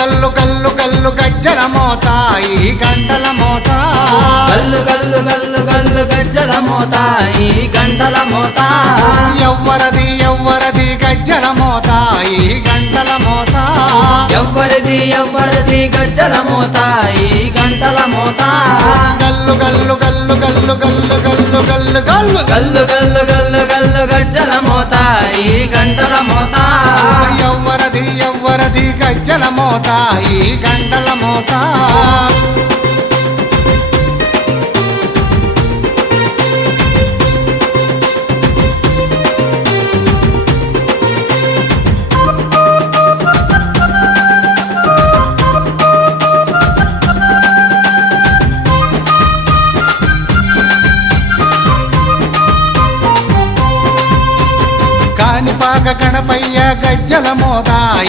గల్లు గల్లు గల్లు గజ్జల మోత ఈ గంటల మోత గల్లు గల్లు గల్లు గల్లు గజ్జల మోత ఈ గంటల మోత ఎవ్వరది ఎవ్వరది గజ్జల మోత ఈ గంటల మోత ఎవ్వరిది ఎవ్వరిది గజ్జల మోత ఈ గంటల మోత గల్లు గల్లు గల్లు గల్లు గల్లు గల్లు గల్లు గల్లు గల్లు గల్లు గల్లు గల్లు గజ్జల మోత ఈ గంటల మోత ఎవ్వరది ఎవ్వరది గజ్జల మోత ఈ గంటల మోత కాణిపాక గణపయ్య గజ్జల మోత